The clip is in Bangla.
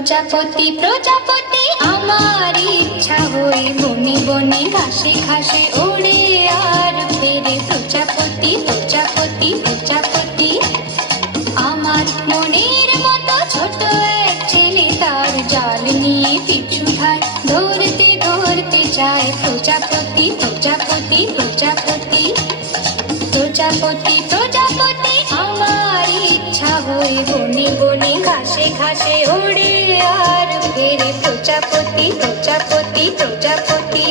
প্রজাপতি প্রজাপতি আমার ইচ্ছা হয়ে বনে বনে ঘাসে ঘাসে ওড়ে আর ফেরে। প্রজাপতি প্রজাপতি প্রজাপতি আমার মনের মতো ছোট এক ছেলে, তার জাল নিয়ে পিছু ধায় ধরতে ধরতে যায়। প্রজাপতি প্রজাপতি প্রজাপতি প্রজাপতি প্রজাপতি আমার ইচ্ছা হয়ে বনে বনে ঘাসে ঘাসে ওড়ে আর ফেরে। প্রজাপতি প্রজাপতি প্রজাপতি।